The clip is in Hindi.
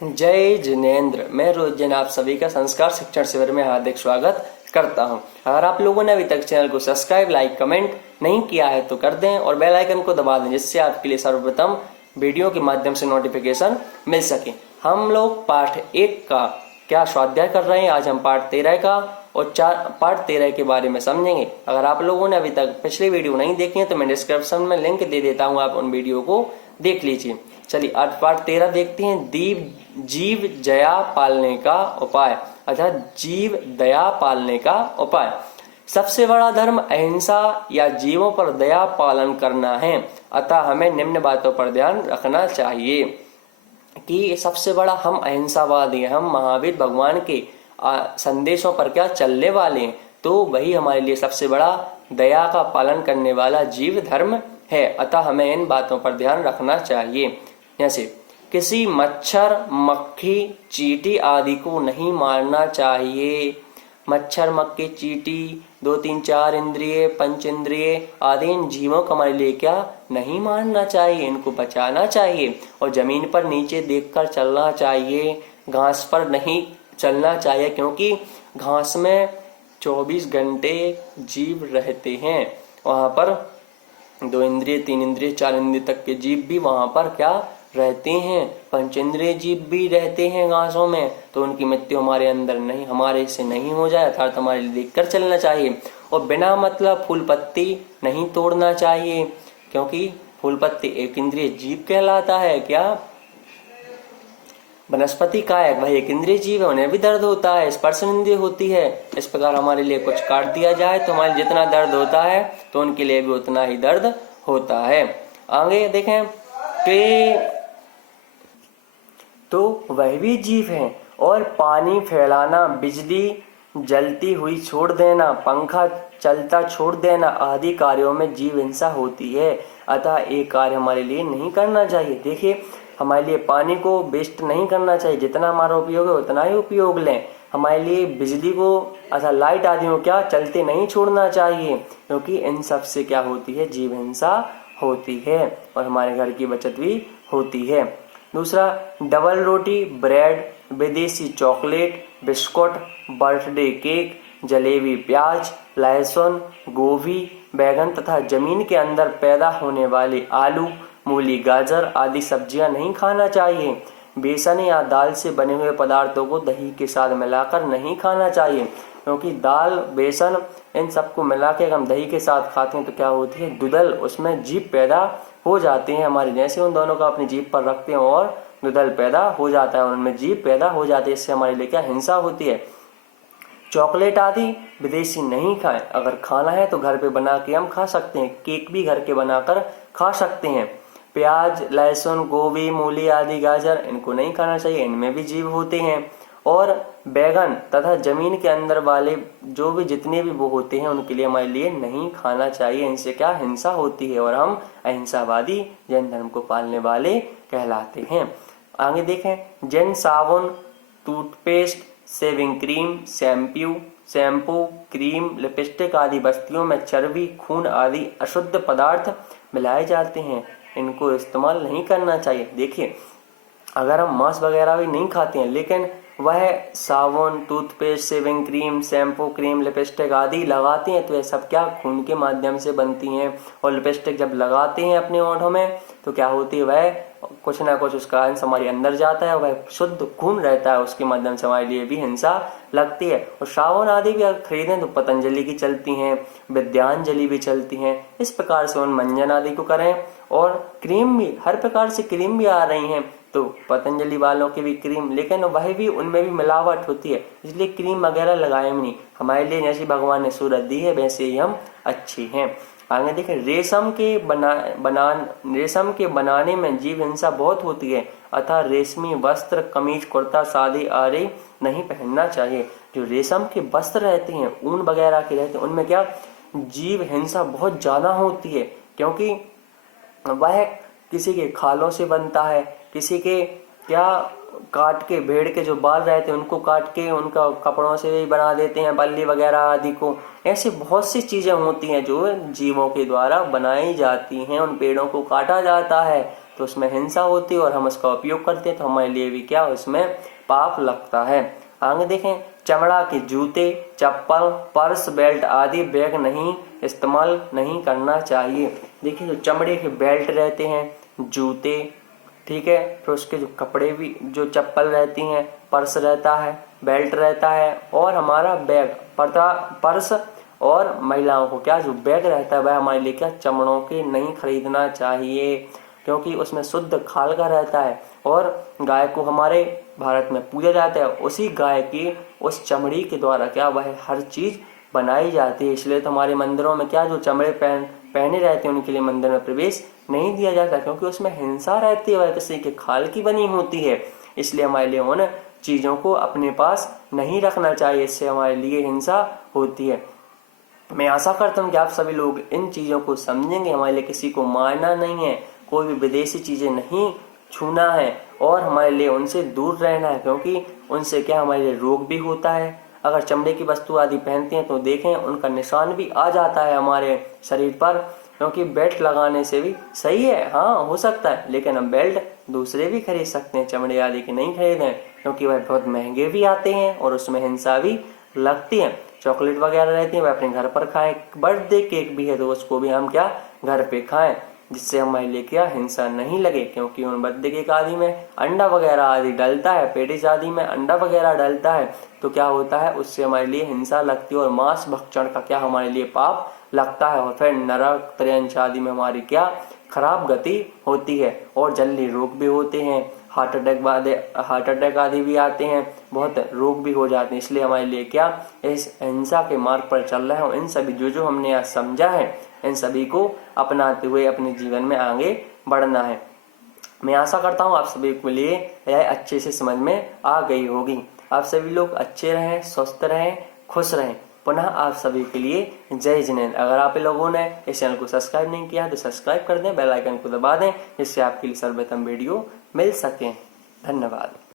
जय जिनेन्द्र। मैं रोजन आप सभी का संस्कार शिक्षण शिविर में हार्दिक स्वागत करता हूं। अगर आप लोगों ने अभी तक चैनल को सब्सक्राइब, लाइक, कमेंट नहीं किया है तो कर दें और बेल आइकन को दबा दें, जिससे आपके लिए सर्वप्रथम वीडियो के माध्यम से नोटिफिकेशन मिल सके। हम लोग पाठ 1 का क्या स्वाध्याय कर रहे हैं। आज हम पाठ 13 का और पाठ 13 के बारे में समझेंगे। अगर आप लोगों ने अभी तक पिछली वीडियो नहीं देखी है तो मैं डिस्क्रिप्शन में लिंक दे देता हूँ, आप उन वीडियो को देख लीजिए। चलिए आज पाठ 13 देखते हैं। जीव दया पालने का उपाय, अर्थात जीव दया पालने का उपाय। सबसे बड़ा धर्म अहिंसा या जीवों पर दया पालन करना है, अतः हमें निम्न बातों पर ध्यान रखना चाहिए कि सबसे बड़ा हम अहिंसावादी हैं, हम महावीर भगवान के संदेशों पर क्या चलने वाले हैं, तो वही हमारे लिए सबसे बड़ा दया का पालन करने वाला जीव धर्म है, अतः हमें इन बातों पर ध्यान रखना चाहिए। जैसे किसी मच्छर, मक्खी, चींटी आदि को नहीं मारना चाहिए। मच्छर, मक्खी, चींटी, 2, 3, 4 इंद्रिय, पंच इंद्रिय आदि इन जीवों को हमारे लिए क्या नहीं मारना चाहिए, इनको बचाना चाहिए और जमीन पर नीचे देखकर चलना चाहिए। घास पर नहीं चलना चाहिए, क्योंकि घास में 24 घंटे जीव रहते हैं। वहां पर 2 इंद्रिय, 3 इंद्रिय, 4 इंद्रिय तक के जीव भी वहां पर क्या रहते हैं। पंचेंद्रिय जीव भी रहते हैं घासों में, तो उनकी मृत्यु हमारे अंदर नहीं, हमारे से नहीं हो जाए, अर्थात हमारे लिए देखकर चलना चाहिए। और बिना मतलब फूल पत्ती नहीं तोड़ना चाहिए, क्योंकि फूल पत्ती एक इंद्रिय जीव कहलाता है। क्या वनस्पति का है वह एक इंद्रिय जीव है, उन्हें भी दर्द होता है, स्पर्शन इंद्रिय होती है। इस प्रकार हमारे लिए कुछ काट दिया जाए तो हमारे जितना दर्द होता है तो उनके लिए भी उतना ही दर्द होता है। आगे देखें कि तो वह भी जीव है। और पानी फैलाना, बिजली जलती हुई छोड़ देना, पंखा चलता छोड़ देना आदि कार्यों में जीव हिंसा होती है, अतः एक कार्य हमारे लिए नहीं करना चाहिए। देखिए, हमारे लिए पानी को वेस्ट नहीं करना चाहिए, जितना हमारा उपयोग है उतना ही उपयोग लें। हमारे लिए बिजली को अर्थात लाइट आदि को क्या चलते नहीं छोड़ना चाहिए, क्योंकि इन सब से क्या होती है, जीव हिंसा होती है और हमारे घर की बचत भी होती है। दूसरा, डबल रोटी, ब्रेड, विदेशी chocolate, biscuit, birthday cake, jalebi, प्याज, लहसुन, गोभी, बैगन तथा जमीन के अंदर पैदा होने वाले आलू, मूली, गाजर आदि सब्जियां नहीं खाना चाहिए। बेसन या दाल से बने हुए पदार्थों को दही के साथ मिलाकर नहीं खाना चाहिए, क्योंकि दाल, बेसन इन सबको मिला के हम दही के साथ खाते हैं तो क्या होती है, दुदल, उसमें जीभ पैदा हो जाते हैं हमारे। जैसे उन दोनों को अपनी जीभ पर रखते हैं और दुदल पैदा हो जाता है, उनमें जीभ पैदा हो जाती है, इससे हमारे लिए क्या हिंसा होती है। चॉकलेट आदि विदेशी नहीं खाएं, अगर खाना है तो घर पे बना के हम खा सकते हैं, केक भी घर के बनाकर खा सकते हैं। प्याज, लहसुन, गोभी, मूली आदि, गाजर इनको नहीं खाना चाहिए, इनमें भी जीव होते हैं। और बैगन तथा जमीन के अंदर वाले जो भी जितने भी वो होते हैं उनके लिए हमारे लिए नहीं खाना चाहिए, इनसे क्या हिंसा होती है और हम अहिंसावादी जैन धर्म को पालने वाले कहलाते हैं। आगे देखें, जैन साबुन, toothpaste, shaving cream, shampoo, cream, lipstick आदि वस्तुओं में चर्बी, खून आदि अशुद्ध पदार्थ मिलाए जाते हैं, इनको इस्तेमाल नहीं करना चाहिए। देखिए, अगर हम मांस वगैरह भी नहीं खाते हैं लेकिन वह साबुन, toothpaste, shaving cream, shampoo, cream, lipstick आदि लगाते हैं तो यह सब क्या खून के माध्यम से बनती हैं। और लिपस्टिक जब लगाते हैं अपने होठों में तो क्या होती है, वह कुछ ना कुछ उसका अंश हमारे अंदर जाता है, वह शुद्ध खून रहता है, उसके माध्यम से हमारे लिए भी हिंसा लगती है। और साबुन आदि भी अगर खरीदें तो पतंजलि की चलती हैं, विद्यांजलि भी चलती हैं, इस प्रकार से उन मंजन आदि को करें। और क्रीम भी, हर प्रकार से क्रीम भी आ रही हैं, तो पतंजलि वालों की भी क्रीम, लेकिन वह भी उनमें भी मिलावट होती है, इसलिए क्रीम वगैरह लगाए नहीं। हमारे लिए जैसी भगवान ने सूरत दी है वैसे ही हम अच्छे हैं। आगे देखें, रेशम के बनाने में जीव हिंसा बहुत होती है, अतः रेशमी वस्त्र, कमीज, कुर्ता, साड़ी आदि नहीं पहनना चाहिए। जो रेशम के वस्त्र रहते हैं, ऊन वगैरह के रहते हैं, उनमें क्या जीव हिंसा बहुत ज्यादा होती है, क्योंकि वह किसी के खालों से बनता है, किसी के क्या काट के भेड़ के जो बाल रहते हैं उनको काट के उनका कपड़ों से भी बना देते हैं, बल्ली वगैरह आदि को। ऐसी बहुत सी चीजें होती हैं जो जीवों के द्वारा बनाई जाती हैं, उन पेड़ों को काटा जाता है तो उसमें हिंसा होती है और हम उसका उपयोग करते हैं तो हमारे लिए भी क्या उसमें पाप लगता है। आगे देखें, चमड़ा के जूते, चप्पल, पर्स, बेल्ट आदि बैग नहीं इस्तेमाल नहीं करना चाहिए। देखिए, जो चमड़े के बेल्ट रहते हैं, जूते, ठीक है, फिर उसके जो कपड़े भी, जो चप्पल रहती हैं, पर्स रहता है, बेल्ट रहता है और हमारा बैग, पर्स और महिलाओं को क्या जो बैग रहता है वह हमारे लिए क्या चमड़ों के नहीं खरीदना चाहिए, क्योंकि उसमें शुद्ध खाल का रहता है और गाय को हमारे भारत में पूजा जाता है, उसी गाय की उस चमड़ी के द्वारा क्या वह हर चीज बनाई जाती है। इसलिए तो हमारे मंदिरों में क्या जो चमड़े पहने रहते हैं उनके लिए मंदिर में प्रवेश नहीं दिया जाता, क्योंकि उसमें हिंसा रहती है, वह किसी के खाल की बनी होती है। इसलिए हमारे लिए उन चीजों को अपने पास नहीं रखना चाहिए, इससे हमारे लिए हिंसा होती है। मैं आशा करता हूँ कि आप सभी लोग इन चीजों को समझेंगे। हमारे लिए किसी को मारना नहीं है, कोई भी विदेशी चीजें नहीं छूना है और हमारे लिए उनसे दूर रहना है, क्योंकि उनसे क्या हमारे लिए रोग भी होता है। अगर चमड़े की वस्तु आदि पहनते हैं तो देखें उनका निशान भी आ जाता है हमारे शरीर पर, क्योंकि बेल्ट लगाने से भी सही है, हाँ हो सकता है, लेकिन हम बेल्ट दूसरे भी खरीद सकते हैं, चमड़े आदि के नहीं खरीदें, क्योंकि वह बहुत महंगे भी आते हैं और उसमें हिंसा भी लगती है। चॉकलेट वगैरह रहती है वह अपने घर पर खाएं, बर्थडे केक भी है तो उसको भी हम क्या घर पे खाएं, जिससे हमारे लिए क्या हिंसा नहीं लगे, क्योंकि उन बर्थडे केक आदि में अंडा वगैरह आदि डलता है, पेटिस आदि में अंडा वगैरह डलता है, तो क्या होता है उससे हमारे लिए हिंसा लगती है और मांस भक्षण का क्या हमारे लिए पाप लगता है और फिर नरक त्रयंश आदि में हमारी क्या खराब गति होती है और जल्दी रोग भी होते हैं, हार्ट अटैक आदि भी आते हैं, बहुत रोग भी हो जाते हैं। इसलिए हमारे लिए क्या इस हिंसा के मार्ग पर चल रहे हैं, इन सभी जो हमने आज समझा है इन सभी को अपनाते हुए अपने जीवन में आगे बढ़ना है। मैं आशा करता हूँ आप सभी के लिए यह अच्छे से समझ में आ गई होगी। आप सभी लोग अच्छे रहें, स्वस्थ रहें, खुश रहें। पुनः आप सभी के लिए जय जिनेंद्र। अगर आप लोगों ने इस चैनल को सब्सक्राइब नहीं किया तो सब्सक्राइब कर दें, बेल आइकन को दबा दें, जिससे आपके लिए सर्वप्रथम वीडियो मिल सके। धन्यवाद।